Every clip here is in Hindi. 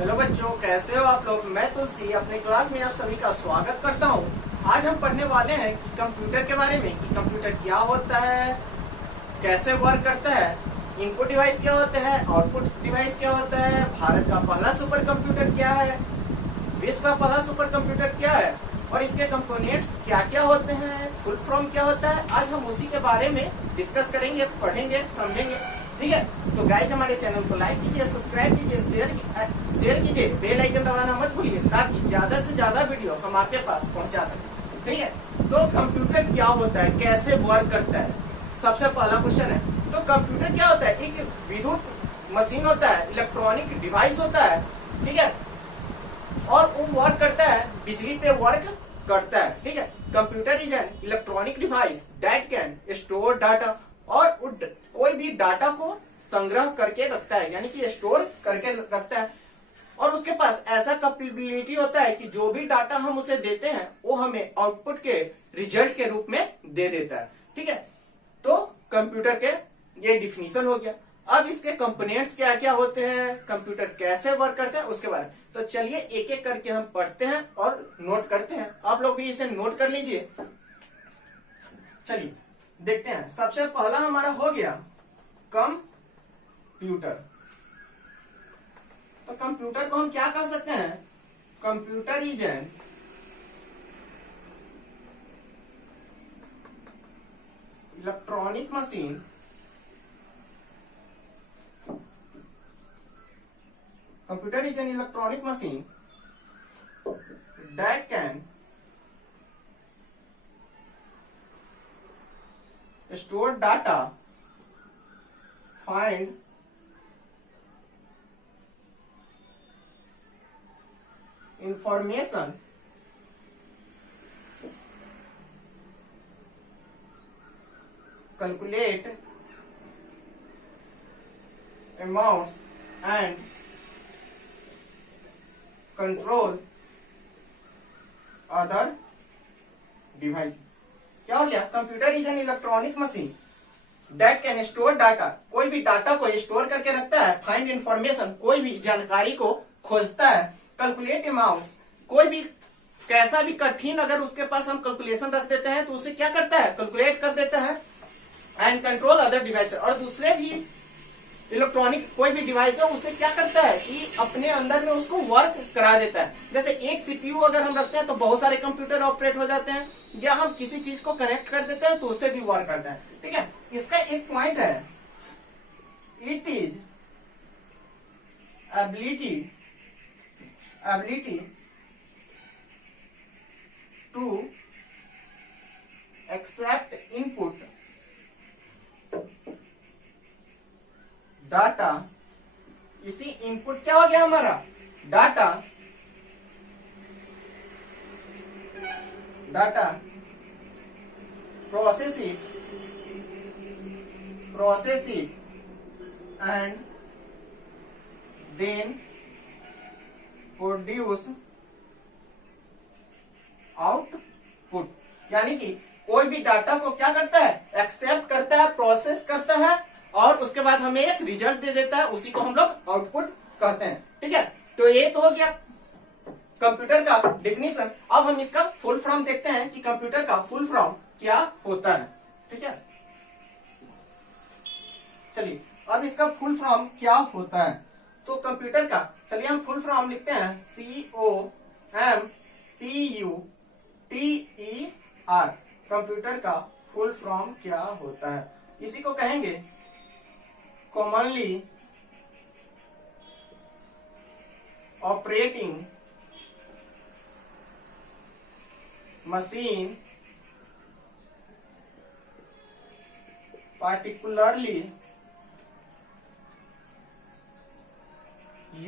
हेलो बच्चों, कैसे हो आप लोग। मैं तुलसी अपने क्लास में आप सभी का स्वागत करता हूँ। आज हम पढ़ने वाले हैं कि कंप्यूटर के बारे में, कि कंप्यूटर क्या होता है, कैसे वर्क करता है, इनपुट डिवाइस क्या होता है, आउटपुट डिवाइस क्या होता है, भारत का पहला सुपर कंप्यूटर क्या है, विश्व का पहला सुपर कंप्यूटर क्या है और इसके कंपोनेंट्स क्या क्या होते हैं, फुल फॉर्म क्या होता है। आज हम उसी के बारे में डिस्कस करेंगे, पढ़ेंगे, समझेंगे। ठीक है, तो गाइज हमारे चैनल को लाइक कीजिए, सब्सक्राइब कीजिए, शेयर कीजिए, बेल आइकन दबाना मत भूलिए ताकि ज्यादा से ज्यादा वीडियो हम आपके पास पहुंचा सके। ठीक है, तो कंप्यूटर क्या होता है, कैसे वर्क करता है, सबसे पहला क्वेश्चन है। तो कंप्यूटर क्या होता है? एक विद्युत मशीन होता है, इलेक्ट्रॉनिक डिवाइस होता है। ठीक है, और वो वर्क करता है, बिजली पे वर्क करता है। ठीक है, computer is an electronic device that can store data, और कोई भी डाटा को संग्रह करके रखता है, यानी कि स्टोर करके रखता है। और उसके पास ऐसा कैपेबिलिटी होता है कि जो भी डाटा हम उसे देते हैं वो हमें आउटपुट के रिजल्ट के रूप में दे देता है। ठीक है, तो कंप्यूटर के ये डिफिनीशन हो गया। अब इसके कंपोनेंट्स क्या क्या होते हैं, कंप्यूटर कैसे वर्क करते हैं, उसके बारे में तो चलिए एक एक करके हम पढ़ते हैं और नोट करते हैं। आप लोग भी इसे नोट कर लीजिए। चलिए देखते हैं। सबसे पहला हमारा हो गया कंप्यूटर। तो कंप्यूटर को हम क्या कह सकते हैं? Computer is an electronic machine Computer is an electronic machine that can store data, find information, calculate amounts and control other device. क्या हो गया? Computer is an electronic machine that can store data, कोई भी डाटा को स्टोर करके रखता है, फाइंड इंफॉर्मेशन, कोई भी जानकारी को खोजता है, कैलकुलेट अमाउंट्स, कोई भी कैसा भी कठिन अगर उसके पास हम कैलकुलेशन रख देते हैं तो उसे क्या करता है? कैलकुलेट कर देता है। एंड कंट्रोल अदर डिवाइस, और दूसरे भी इलेक्ट्रॉनिक कोई भी डिवाइस है उसे क्या करता है कि अपने अंदर में उसको वर्क करा देता है। जैसे एक सीपीयू अगर हम रखते हैं तो बहुत सारे कंप्यूटर ऑपरेट हो जाते हैं, या हम किसी चीज को कनेक्ट कर देते हैं तो उससे भी वर्क करता है। ठीक है, इसका एक पॉइंट है, it is ability to accept input data. इसी इनपुट क्या हो गया हमारा? Data process it and then produce output. यानी कि कोई भी डाटा को क्या करता है? एक्सेप्ट करता है, प्रोसेस करता है और उसके बाद हमें एक रिजल्ट दे देता है, उसी को हम लोग आउटपुट कहते हैं। ठीक है, तो ये तो हो गया कंप्यूटर का डिफिनीशन। अब हम इसका फुल फॉर्म देखते हैं कि कंप्यूटर का फुल फॉर्म क्या होता है। ठीक है, चलिए अब इसका फुल फॉर्म क्या होता है। तो कंप्यूटर का, चलिए हम फुल फॉर्म लिखते हैं, COMPUTER। कंप्यूटर का फुल फॉर्म क्या होता है? इसी को कहेंगे commonly operating machine, particularly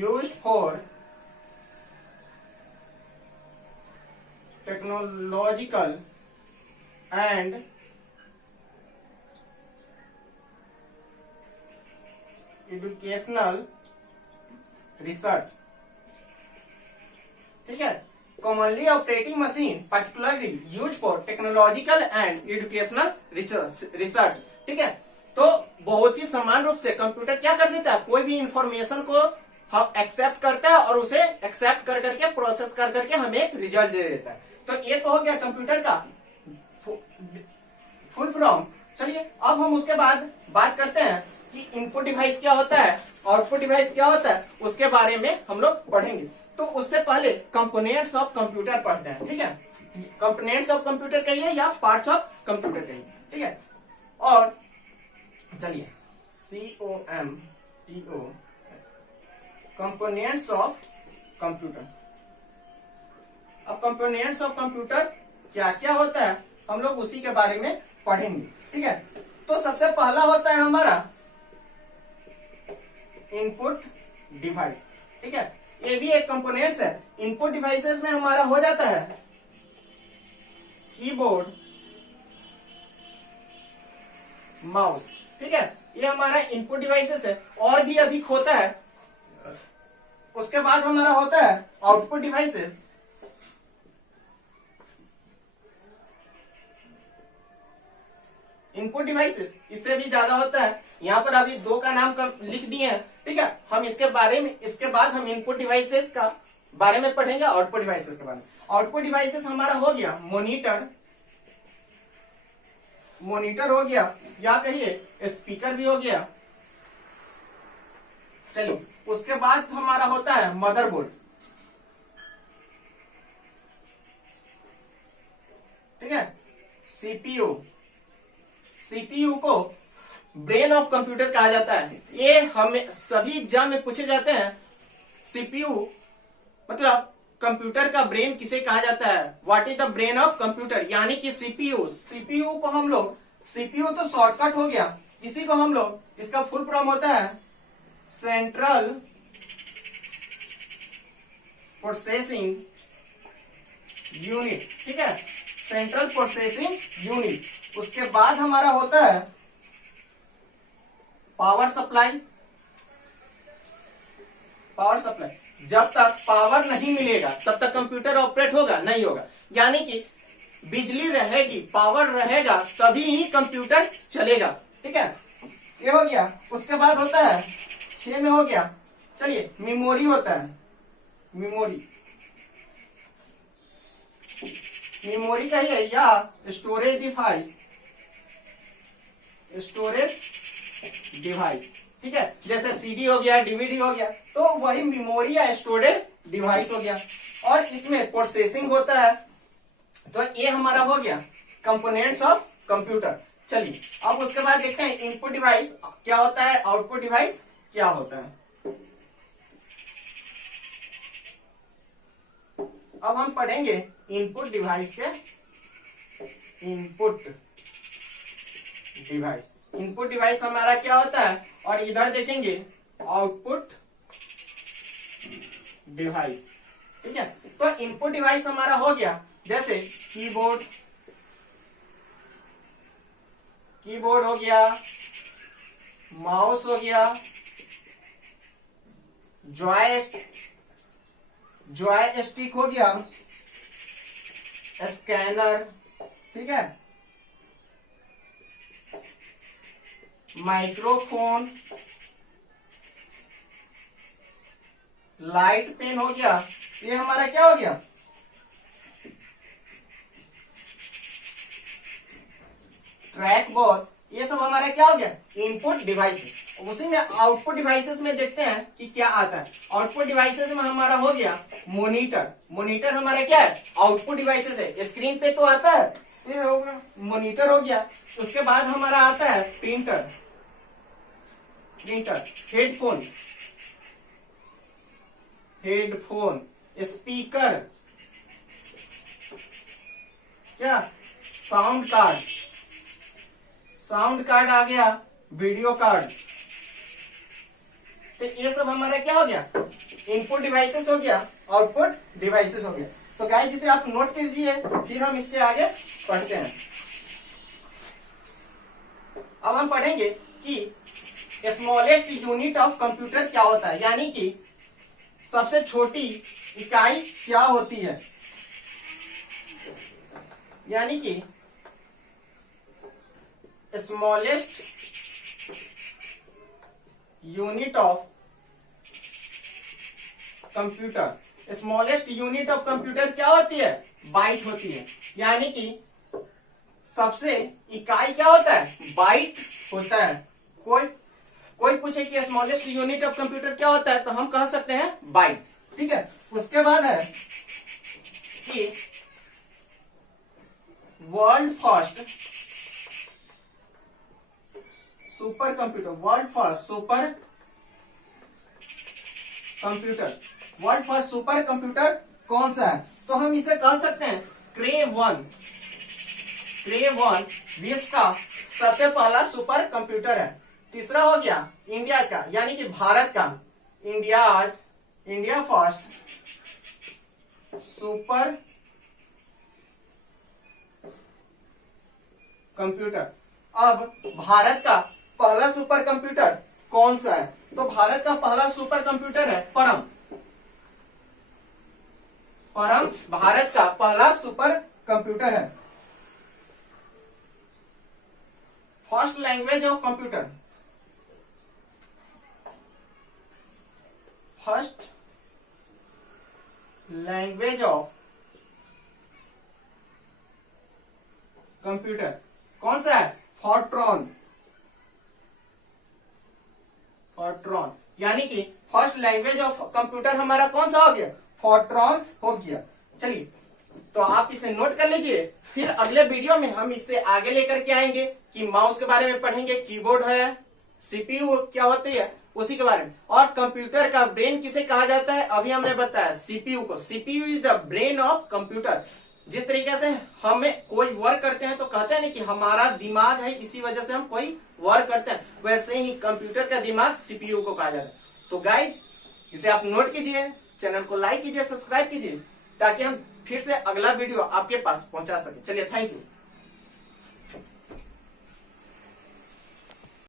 used for technological and educational research. ठीक है, commonly operating machine particularly use for technological and educational research. ठीक है, तो बहुत ही समान रूप से कंप्यूटर क्या कर देता है? कोई भी इंफॉर्मेशन को हम एक्सेप्ट करते हैं और उसे एक्सेप्ट कर करके प्रोसेस कर करके हमें एक रिजल्ट दे देता है। तो ये तो हो गया कंप्यूटर का फुल फॉर्म। चलिए अब हम उसके बाद बात करते हैं कि इनपुट डिवाइस क्या होता है, आउटपुट डिवाइस क्या होता है, उसके बारे में हम लोग पढ़ेंगे। तो उससे पहले कंपोनेंट्स ऑफ कंप्यूटर पढ़ते हैं, ठीक है। कंपोनेंट्स ऑफ कंप्यूटर कहिए या पार्ट्स ऑफ कंप्यूटर कहिए, ठीक है। और चलिए COMPO कंपोनेंट्स ऑफ कंप्यूटर। अब कंपोनेंट्स ऑफ कंप्यूटर क्या क्या होता है हम लोग उसी के बारे में पढ़ेंगे, ठीक है। तो सबसे पहला होता है हमारा इनपुट डिवाइस, ठीक है। ये भी एक कंपोनेंट्स है। इनपुट डिवाइसेस में हमारा हो जाता है कीबोर्ड, माउस, ठीक है। ये हमारा इनपुट डिवाइसेस है। और भी अधिक होता है। उसके बाद हमारा होता है आउटपुट डिवाइसेस। इनपुट डिवाइसेस इससे भी ज्यादा होता है। यहाँ पर अभी दो का नाम लिख दिए हैं, ठीक है। हम इसके बारे में, इसके बाद हम इनपुट डिवाइसेस का बारे में पढ़ेंगे, आउटपुट डिवाइसेस के बारे में। आउटपुट डिवाइसेस हमारा हो गया मॉनिटर, मॉनिटर हो गया, या कहिए स्पीकर भी हो गया। चलिए उसके बाद हमारा होता है मदरबोर्ड, ठीक है। सीपीयू, सीपीयू को ब्रेन ऑफ कंप्यूटर कहा जाता है। ये हमें सभी एग्जाम में पूछे जाते हैं। सीपीयू मतलब कंप्यूटर का ब्रेन किसे कहा जाता है, what is the brain of computer, यानी कि सीपीयू। सीपीयू को हम लोग, सीपीयू तो शॉर्टकट हो गया, इसी को हम लोग, इसका फुल फॉर्म होता है सेंट्रल प्रोसेसिंग यूनिट, ठीक है। Central processing unit. उसके बाद हमारा होता है पावर सप्लाई, पावर सप्लाई। जब तक पावर नहीं मिलेगा तब तक कंप्यूटर ऑपरेट होगा नहीं होगा, यानी कि बिजली रहेगी, पावर रहेगा तभी ही कंप्यूटर चलेगा, ठीक है। ये हो गया। उसके बाद होता है 6 में हो गया, चलिए मेमोरी होता है। मेमोरी, मेमोरी कहिए या स्टोरेज डिवाइस, स्टोरेज डिवाइस, ठीक है। जैसे सीडी हो गया, डीवीडी हो गया, तो वही मेमोरी या स्टोरेज डिवाइस हो गया। और इसमें प्रोसेसिंग होता है। तो ये हमारा हो गया कंपोनेंट्स ऑफ कंप्यूटर। चलिए अब उसके बाद देखते हैं इनपुट डिवाइस क्या होता है, आउटपुट डिवाइस क्या होता है। अब हम पढ़ेंगे इनपुट डिवाइस के, इनपुट डिवाइस। इनपुट डिवाइस हमारा क्या होता है, और इधर देखेंगे आउटपुट डिवाइस, ठीक है। तो इनपुट डिवाइस हमारा हो गया जैसे कीबोर्ड, कीबोर्ड हो गया, माउस हो गया, जॉयस्टिक हो गया, स्कैनर, ठीक है, माइक्रोफोन, लाइट पेन हो गया। ये हमारा क्या हो गया, ट्रैक बॉल। ये सब हमारा क्या हो गया, इनपुट डिवाइसेस। उसी में आउटपुट डिवाइसेस में देखते हैं कि क्या आता है। आउटपुट डिवाइसेस में हमारा हो गया मॉनिटर। मॉनिटर हमारा क्या है, आउटपुट डिवाइसेस है। स्क्रीन पे तो आता है, ये हो गया मॉनिटर हो गया। उसके बाद हमारा आता है printer, printer, headphone, headphone, speaker, क्या, साउंड कार्ड, साउंड कार्ड आ गया, वीडियो कार्ड। तो ये सब हमारा क्या हो गया, इनपुट डिवाइसेस हो गया, आउटपुट डिवाइसेस हो गया। तो गाइस जिसे आप नोट कीजिए, फिर हम इसके आगे पढ़ते हैं। अब हम पढ़ेंगे कि स्मॉलेस्ट यूनिट ऑफ कंप्यूटर क्या होता है, यानी कि सबसे छोटी इकाई क्या होती है, यानी कि smallest unit of computer. Smallest unit of computer क्या होती है? बाइट होती है। यानी कि सबसे इकाई क्या होता है? बाइट होता है। कोई पूछे कि स्मॉलेस्ट यूनिट ऑफ कंप्यूटर क्या होता है, तो हम कह सकते हैं बाइट। ठीक है। उसके बाद है कि world first super computer. World first super computer, world first super computer कौन सा है? तो हम इसे कह सकते हैं क्रे वन। क्रे वन विश्व का सबसे पहला सुपर कंप्यूटर है। तीसरा हो गया इंडिया का, यानी कि भारत का, इंडिया फर्स्ट सुपर कंप्यूटर। अब भारत का पहला सुपर कंप्यूटर कौन सा है? तो भारत का पहला सुपर कंप्यूटर है परम। भारत का पहला सुपर कंप्यूटर है। First language of computer, first language of computer कौन सा है? फॉर्ट्रॉन। यानी कि फर्स्ट लैंग्वेज ऑफ कंप्यूटर हमारा कौन सा हो गया? फॉर्ट्रॉन हो गया। चलिए, तो आप इसे नोट कर लीजिए। फिर अगले वीडियो में हम इससे आगे लेकर के आएंगे कि माउस के बारे में पढ़ेंगे, कीबोर्ड है, सीपीयू क्या होती है उसी के बारे में, और कंप्यूटर का ब्रेन किसे कहा जाता है अभी हमने बताया, सीपीयू को। CPU is the brain of computer. जिस तरीके से हमें कोई वर्क करते हैं तो कहते हैं ना कि हमारा दिमाग है, इसी वजह से हम कोई वर्क करते हैं, वैसे ही कंप्यूटर का दिमाग सीपीयू को कहा जाता है। तो गाइज, इसे आप नोट कीजिए, चैनल को लाइक कीजिए, सब्सक्राइब कीजिए, ताकि हम फिर से अगला वीडियो आपके पास पहुंचा सके। चलिए, थैंक यू।